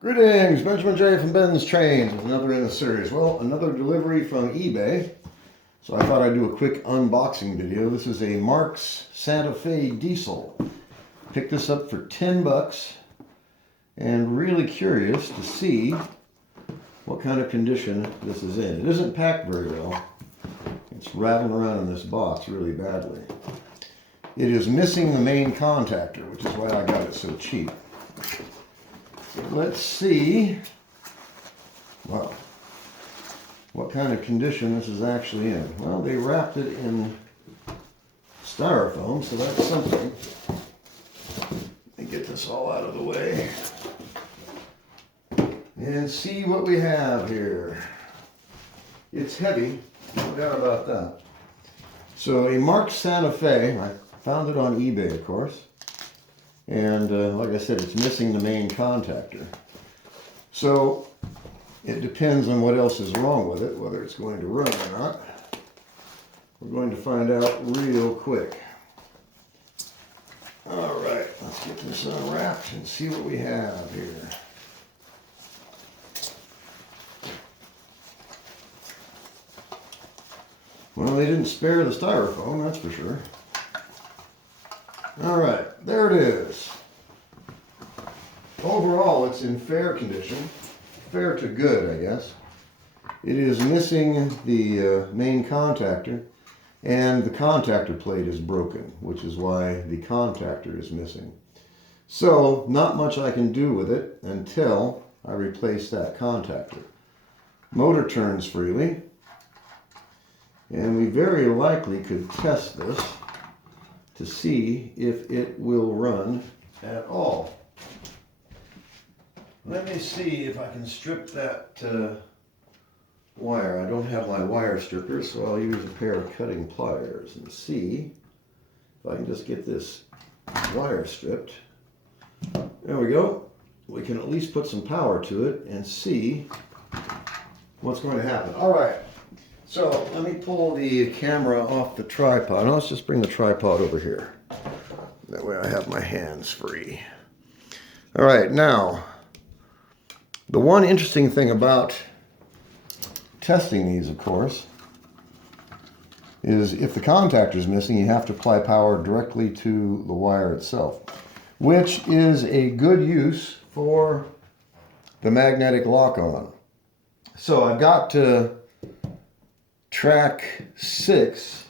Greetings, Benjamin J. from BENZTRAINZ with another in the series. Well, another delivery from eBay. So I thought I'd do a quick unboxing video. This is a Marx Santa Fe diesel. Picked this up for 10 bucks and really curious to see what kind of condition this is in. It isn't packed very well. It's rattling around in this box really badly. It is missing the main contactor, which is why I got it so cheap. Let's see, wow, what kind of condition this is actually in. Well, they wrapped it in styrofoam, so that's something. Let me get this all out of the way and see what we have here. It's heavy, no doubt about that. So a Marx Santa Fe, I found it on eBay, of course. And like I said, it's missing the main contactor. So it depends on what else is wrong with it, whether it's going to run or not. We're going to find out real quick. All right, let's get this unwrapped and see what we have here. Well, they didn't spare the styrofoam, that's for sure. All right, there it is. Overall, it's in fair condition. Fair to good, I guess. It is missing the main contactor, and the contactor plate is broken, which is why the contactor is missing. So, not much I can do with it until I replace that contactor. Motor turns freely, and we very likely could test this to see if it will run at all. Let me see if I can strip that wire. I don't have my wire stripper, so I'll use a pair of cutting pliers and see if I can just get this wire stripped. There we go. We can at least put some power to it and see what's going to happen. All right. So let me pull the camera off the tripod. Now let's just bring the tripod over here. That way I have my hands free. All right, now, the one interesting thing about testing these, of course, is if the contactor is missing, you have to apply power directly to the wire itself, which is a good use for the magnetic lock-on. So I've got track 6,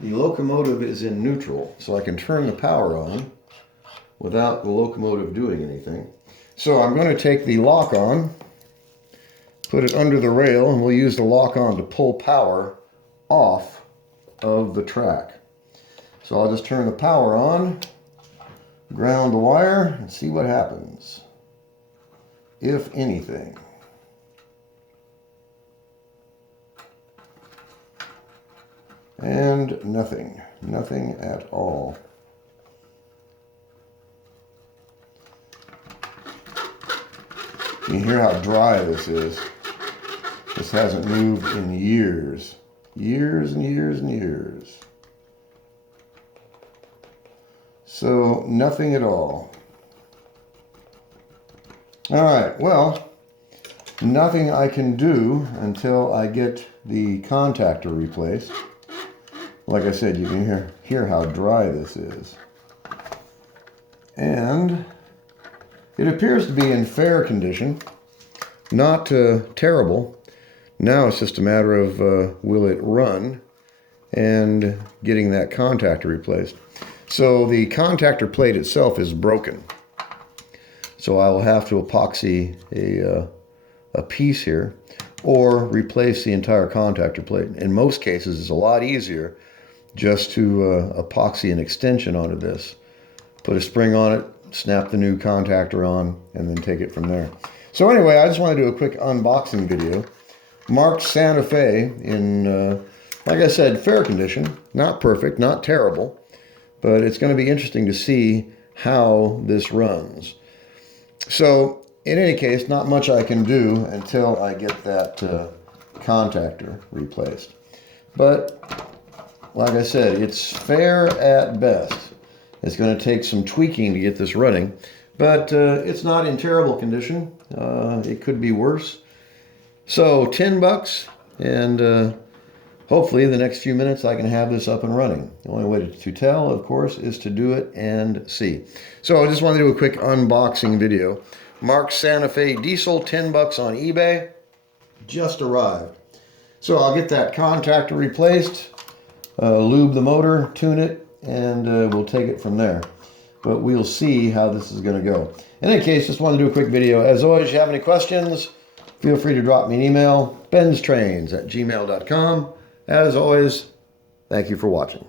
the locomotive is in neutral, so I can turn the power on without the locomotive doing anything. So I'm going to take the lock-on, put it under the rail, and we'll use the lock-on to pull power off of the track. So I'll just turn the power on, ground the wire, and see what happens, if anything. And nothing at all. You hear how dry this is. This hasn't moved in years. Years and years and years. So nothing at all. All right, well, nothing I can do until I get the contactor replaced. Like I said, you can hear how dry this is. And it appears to be in fair condition, not terrible. Now it's just a matter of will it run and getting that contactor replaced. So the contactor plate itself is broken. So I will have to epoxy a piece here or replace the entire contactor plate. In most cases, it's a lot easier just to epoxy an extension onto this. Put a spring on it, snap the new contactor on, and then take it from there. So anyway, I just want to do a quick unboxing video. Marx Santa Fe in, like I said, fair condition. Not perfect, not terrible, but it's going to be interesting to see how this runs. So in any case, not much I can do until I get that contactor replaced. But like I said, it's fair at best. It's going to take some tweaking to get this running, but it's not in terrible condition. It could be worse. So $10, and hopefully the next few minutes I can have this up and running. The only way to tell, of course, is to do it and see. So I just wanted to do a quick unboxing video. Marx Santa Fe diesel, $10 on eBay, just arrived. So I'll get that contactor replaced, lube the motor, tune it, and we'll take it from there. But we'll see how this is going to go. In any case, just want to do a quick video. As always, if you have any questions, feel free to drop me an email, BENZTRAINZ@gmail.com. As always, thank you for watching.